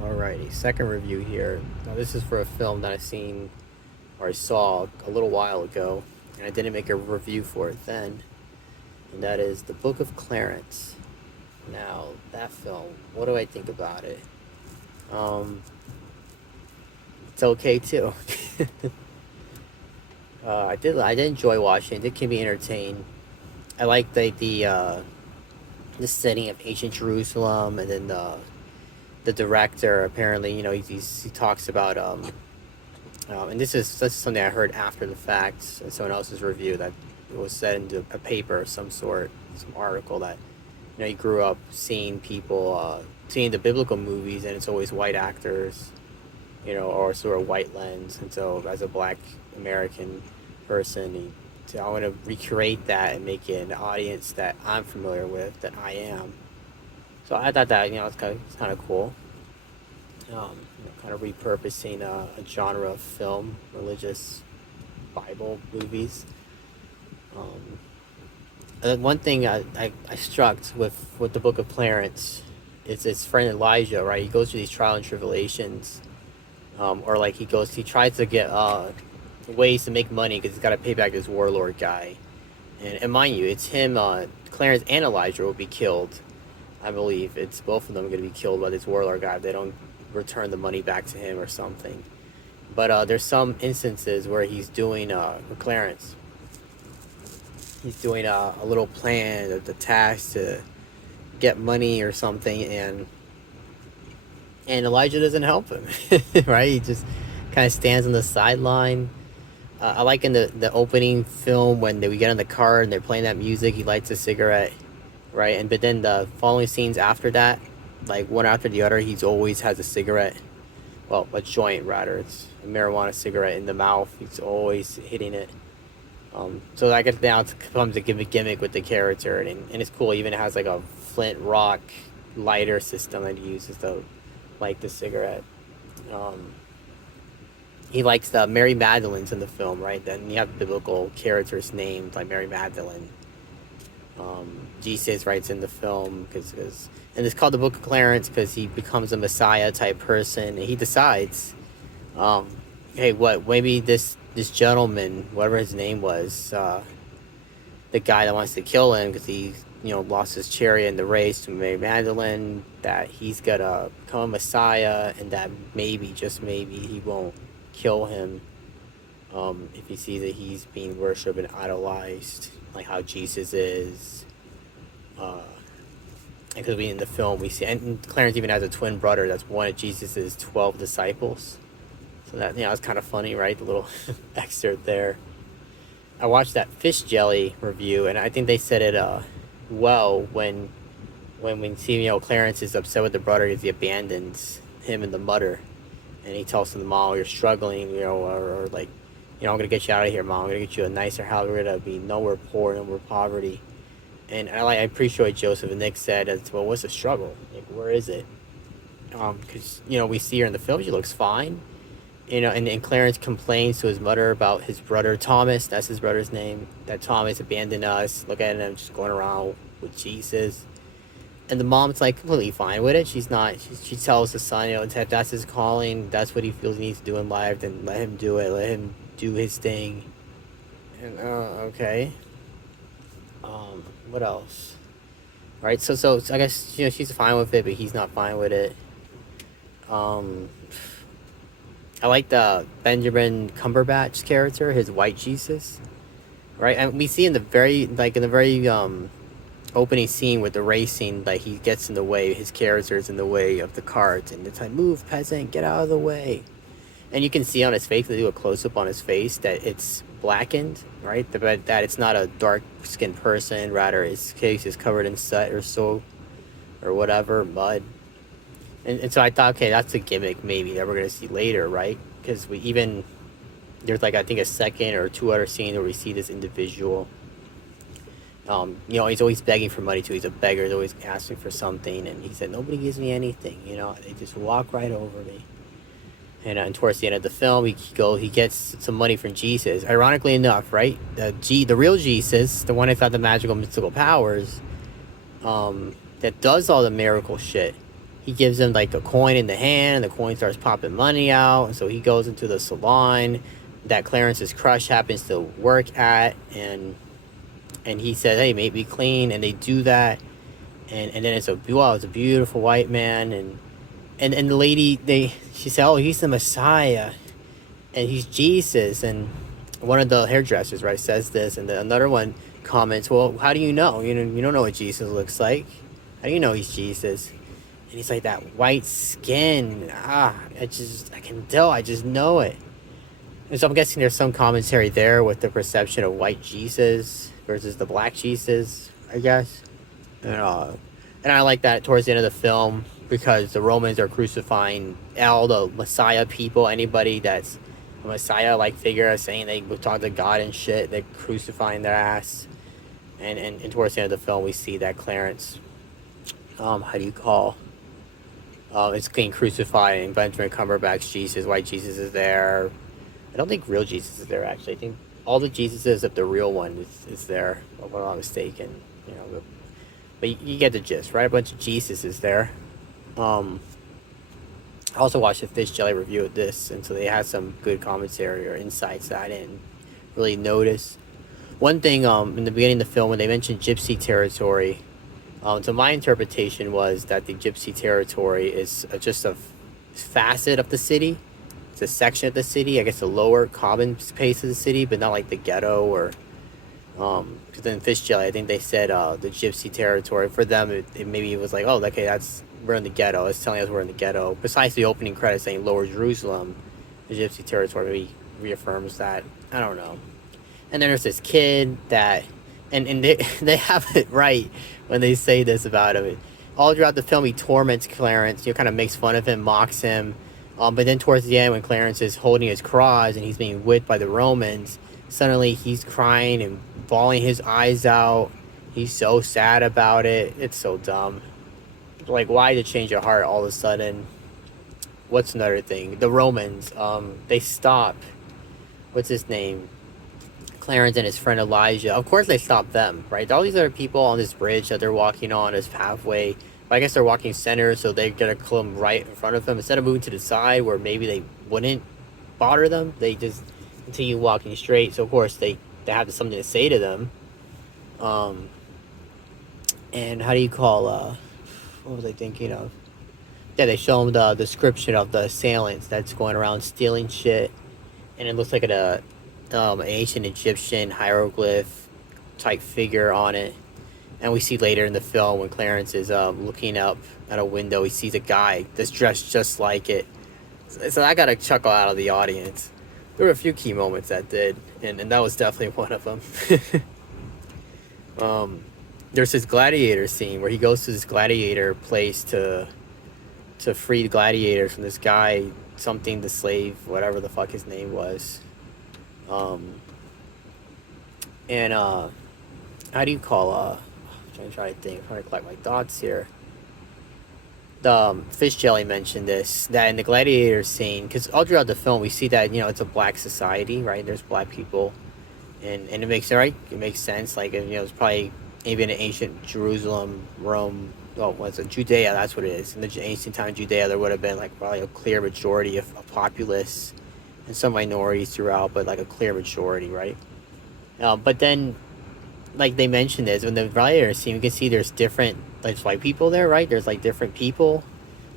Alrighty, second review here. Now this is for a film that I saw a little while ago, and I didn't make a review for it then, and that is The Book of Clarence. Now, that film, what do I think about it? Um, it's okay too. I did enjoy watching it. It can be entertained. I like the setting of ancient Jerusalem, and then the director apparently, he talks about and this is something I heard after the fact in someone else's review, that it was said in a paper of some sort, some article, that he grew up seeing people seeing the biblical movies, and it's always white actors, or sort of white lens, and so as a black American person, I want to recreate that and make it an audience that I'm familiar with, that I am. So I thought that it's kind of cool. Kind of repurposing a genre of film, religious Bible movies. Um, and one thing I struck with the Book of Clarence is his friend Elijah, right? He goes through these trial and tribulations, or like he tries to get ways to make money because he's got to pay back this warlord guy, and mind you, it's him. Clarence and Elijah will be killed. I believe it's both of them going to be killed by this warlord guy if they don't return the money back to him or something. But there's some instances where he's doing for Clarence. He's doing a little plan, the task to get money or something, and Elijah doesn't help him, right? He just kind of stands on the sideline. I like in the opening film when we get in the car and they're playing that music, he lights a cigarette, right? But then the following scenes after that, like one after the other, he's always has a cigarette. Well, a joint rather. It's a marijuana cigarette in the mouth. He's always hitting it. So I guess now it becomes a gimmick with the character, and it's cool. It even has like a flint rock lighter system that he uses to light the cigarette. Um, he likes the Mary Magdalene's in the film, right? Then you have biblical characters named like Mary Magdalene. Jesus writes in the film and it's called the Book of Clarence because he becomes a Messiah type person, and he decides, um, hey, maybe this gentleman, whatever his name was, the guy that wants to kill him because he lost his chariot in the race to Mary Magdalene, that he's gonna become a Messiah, and that maybe, just maybe, he won't kill him if he sees that he's being worshipped and idolized, like how Jesus is. Because in the film we see, and Clarence even has a twin brother that's one of Jesus's 12 disciples. So that it's kind of funny, right? The little excerpt there. I watched that fish jelly review, and I think they said it well when we see Clarence is upset with the brother because he abandons him and the mother, and he tells the mom, "You're struggling, or like, I'm gonna get you out of here, mom. I'm gonna get you a nicer house. We're gonna be nowhere poor, nowhere poverty." And I appreciate what Joseph and Nick said as well. What's the struggle? Like, where is it? Because we see her in the film, she looks fine. And Clarence complains to his mother about his brother Thomas. That's his brother's name. That Thomas abandoned us. Look at him just going around with Jesus. And the mom's like completely fine with it. She's not. She tells the son, if that's his calling, that's what he feels he needs to do in life, then let him do it. Let him do his thing. And okay. What else? Right. So I guess she's fine with it, but he's not fine with it. I like the Benjamin Cumberbatch character, his white Jesus, right? And we see in the very opening scene with the racing, like he gets in the way, his character is in the way of the cart, and it's like, move, peasant, get out of the way. And you can see on his face, they do a close up on his face, that it's blackened, right? That it's not a dark skinned person, rather his face is covered in soot or so, or whatever, mud. And so I thought, okay, that's a gimmick maybe that we're gonna see later, right? Because there's like, I think a second or two other scenes where we see this individual. He's always begging for money too. He's a beggar. He's always asking for something, and he said, "Nobody gives me anything. They just walk right over me." And towards the end of the film, he gets some money from Jesus. Ironically enough, right? The real Jesus, the one that's got the magical mystical powers, that does all the miracle shit, he gives him like a coin in the hand, and the coin starts popping money out. And so he goes into the salon that Clarence's crush happens to work at, and he said, "Hey, make me clean," and they do that, and then it's a beautiful white man, and the lady she said, "Oh, he's the Messiah, and he's Jesus," and one of the hairdressers, right, says this, and another one comments, "Well, how do you know? You don't know what Jesus looks like. How do you know he's Jesus?" And he's like, "That white skin, I can tell, I just know it." And so I'm guessing there's some commentary there with the perception of white Jesus versus the black Jesus, I guess. And I like that towards the end of the film, because the Romans are crucifying all the Messiah people, anybody that's a Messiah-like figure, saying they would talk to God and shit, they're crucifying their ass. And towards the end of the film, we see that Clarence, it's getting crucified, and Benjamin Cumberbatch's Jesus, white Jesus, is there. I don't think real Jesus is there, actually. I think all the Jesuses of the real one is there, if I'm not mistaken. But you get the gist, right? A bunch of Jesuses there. I also watched a Fish Jelly review of this, and so they had some good commentary or insights that I didn't really notice. One thing in the beginning of the film, when they mentioned gypsy territory, so my interpretation was that the gypsy territory is just a facet of the city. It's a section of the city, I guess a lower common space of the city, but not like the ghetto or... because then Fish Jelly, I think they said the gypsy territory. For them, it was like, oh, okay, we're in the ghetto. It's telling us we're in the ghetto. Besides the opening credits saying Lower Jerusalem, the gypsy territory maybe reaffirms that. I don't know. And then there's this kid that, and they have it right when they say this about him. All throughout the film, he torments Clarence, kind of makes fun of him, mocks him. But then towards the end, when Clarence is holding his cross and he's being whipped by the Romans, suddenly he's crying and bawling his eyes out. He's so sad about it. It's so dumb. Like, why to change your heart all of a sudden? What's another thing? The Romans, they stop. What's his name? Clarence and his friend Elijah. Of course they stop them, right? All these other people on this bridge that they're walking on, this pathway. But I guess they're walking center, so they get to come right in front of them. Instead of moving to the side where maybe they wouldn't bother them, they just continue walking straight. So of course they have something to say to them. And how do you call what was I thinking of? Yeah, they show them the description of the assailants that's going around stealing shit, and it looks like an ancient Egyptian hieroglyph type figure on it. And we see later in the film when Clarence is looking up at a window, he sees a guy that's dressed just like it. So I got a chuckle out of the audience. There were a few key moments that did, and that was definitely one of them. There's this gladiator scene where he goes to this gladiator place to free the gladiators from this guy, something the slave, whatever the fuck his name was. How do you call I'm trying to collect my thoughts here. The Fish Jelly mentioned this, that in the gladiator scene, because all throughout the film we see that it's a black society, right? There's black people, and it makes sense. Like, it's probably maybe in ancient Jerusalem, Rome, Judea, that's what it is. In the ancient time of Judea, there would have been like probably a clear majority of populace and some minorities throughout, but like a clear majority, right? But then, like they mentioned this, when the gladiator scene, you can see there's different, like, white people there, right? There's like different people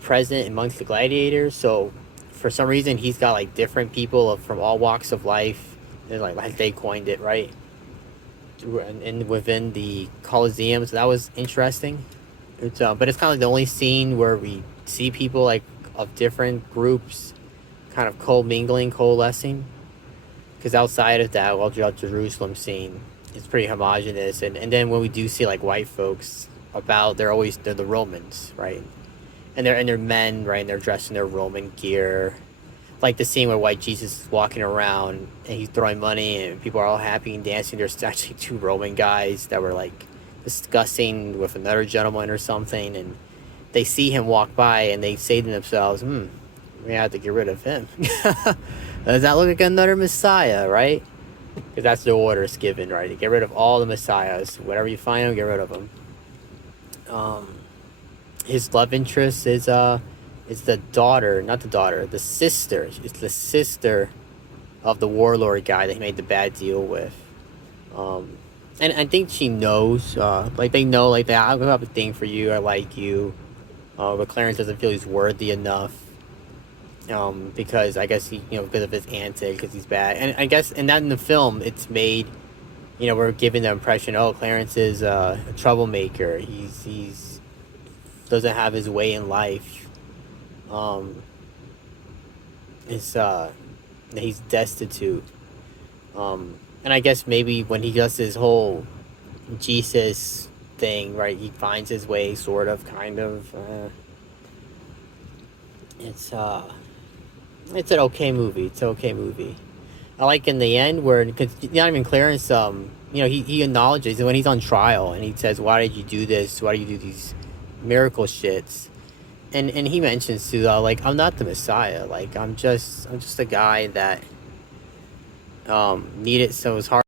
present amongst the gladiators. So for some reason, he's got like different people from all walks of life. And like they coined it, right? And within the Colosseum, so that was interesting. But it's kind of like the only scene where we see people like of different groups kind of coalescing. Because outside of that, all throughout Jerusalem scene, it's pretty homogenous. And then when we do see like white folks they're the Romans, right? And they're men, right? And they're dressed in their Roman gear. Like the scene where white Jesus is walking around and he's throwing money and people are all happy and dancing. There's actually two Roman guys that were like discussing with another gentleman or something, and they see him walk by and they say to themselves, we have to get rid of him. Does that look like another Messiah, right? Because that's the order it's given, right? To get rid of all the Messiahs. Whatever you find them, get rid of them. his love interest is the daughter, not the daughter, the sister. It's the sister of the warlord guy that he made the bad deal with. Um, and I think she knows, like they know, like I have a thing for you. I like you, but Clarence doesn't feel he's worthy enough. Because I guess he, because of his antics, because he's bad, and I guess, and that in the film, it's made, we're given the impression, oh, Clarence is a troublemaker. He's doesn't have his way in life. It's he's destitute. And I guess maybe when he does his whole Jesus thing, right, he finds his way, sort of, kind of. It's it's an okay movie. It's an okay movie. I like in the end where, because not even Clarence, he acknowledges when he's on trial and he says, "Why did you do this? Why do you do these miracle shits?" And he mentions too, like, I'm not the Messiah. Like, I'm just a guy that needed, so it was hard